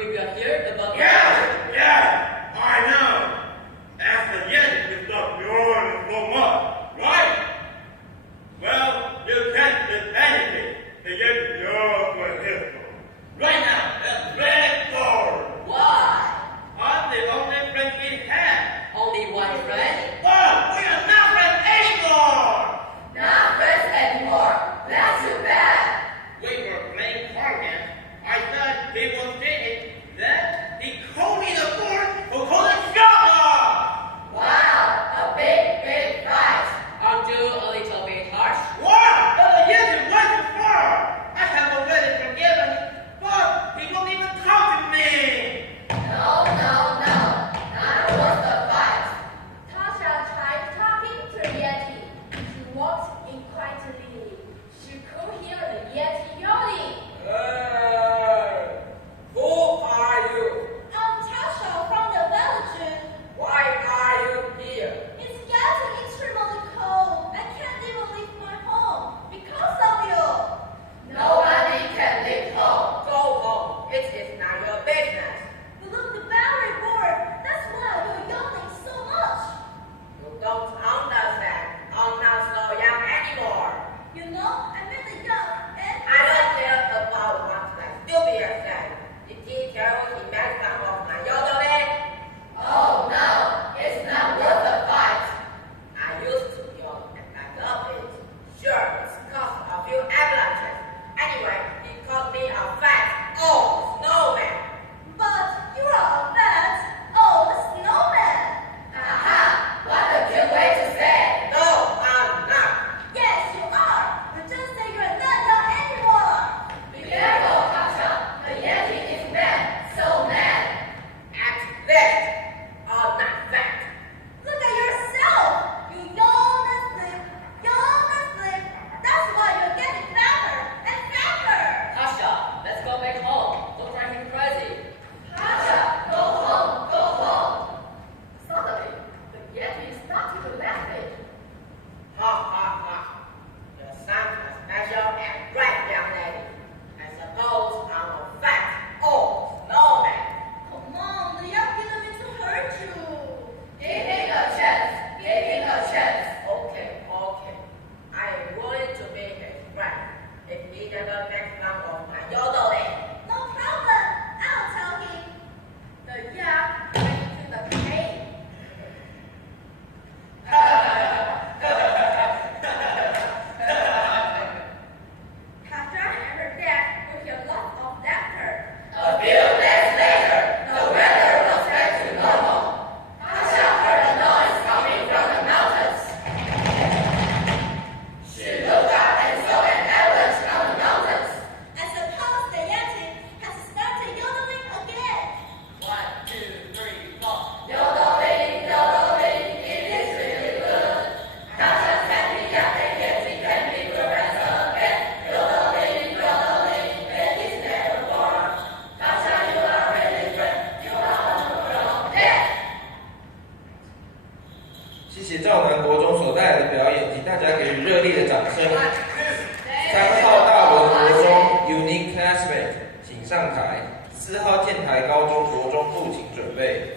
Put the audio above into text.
We've got here about... Yeah, I know. That's the Yeti is the pure so much, right? Well, you can't get anything to get pure for history. Right now, that's red sword. Why? I'm the only friend we have. Only one friend? Oh, we are not friends anymore. Not friends anymore. That's too bad. We were playing card games. I thought he was dating. Then he called me the board who called it shot. Wow, a big fight. Aren't you a little bit harsh? What? But the years is right before. I have already forgiven him, but he won't even talk to me. No. That was the fight. Tasha tried talking to the Yeti. She walked in quietly. She could hear the Yeti yelling. Who are you? I'm Tasha from the village. Why are you here? It's getting extremely cold. I can't even leave my home because of you. Nobody can leave home. Go home. It is not your business. You look very bored. That's why you're yawning so much. You don't understand. I'm not so young anymore. You know, I met a young and I don't care about what that stupid said. Did he tell he made some of my yodeling? Oh no, it's not worth the fight. I used to yodel and I love it. Sure, it's caused a few avalanches. Anyway, he called me a fat old snowman. But you are a fat, old snowman. Aha, what a cute way to say. No, I'm not. Yes, you are. You just say you're not young anymore. Be careful, Tasha. The Yeti is mad, so mad. At least, I'm not fat. Look at yourself. You yawn and sleep. That's why you're getting fatter and fatter. Tasha, let's go back home. Don't drive him crazy. Tasha, go home. Suddenly, the Yeti started laughing. Ha ha ha. You sound a special and bright young lady. I suppose I'm a fat old snowman. Come on, the Yeti didn't mean to hurt you. Give him a chance. Okay. I am willing to be his friend if he never makes fun of my yodeling. No problem. I'll tell him. The yak went into the cave. Tasha and her dad would hear lots of laughter. A few days later, the weather was back to normal. Tasha heard a noise coming from the mountains. She looked up and saw an avalanche from the mountains. I suppose the Yeti has started yodeling again. 1, 2, 3, 4. Yodeling, it is really good. Tasha said the Yeti can be good as again. Yodeling, it is never bored. Tasha, you are really good. You are from there. 谢谢赵南国中所带来的表演，请大家给予热烈的掌声。3号大文国中 Unique Classmate，请上台。4号建台高中国中部，请准备。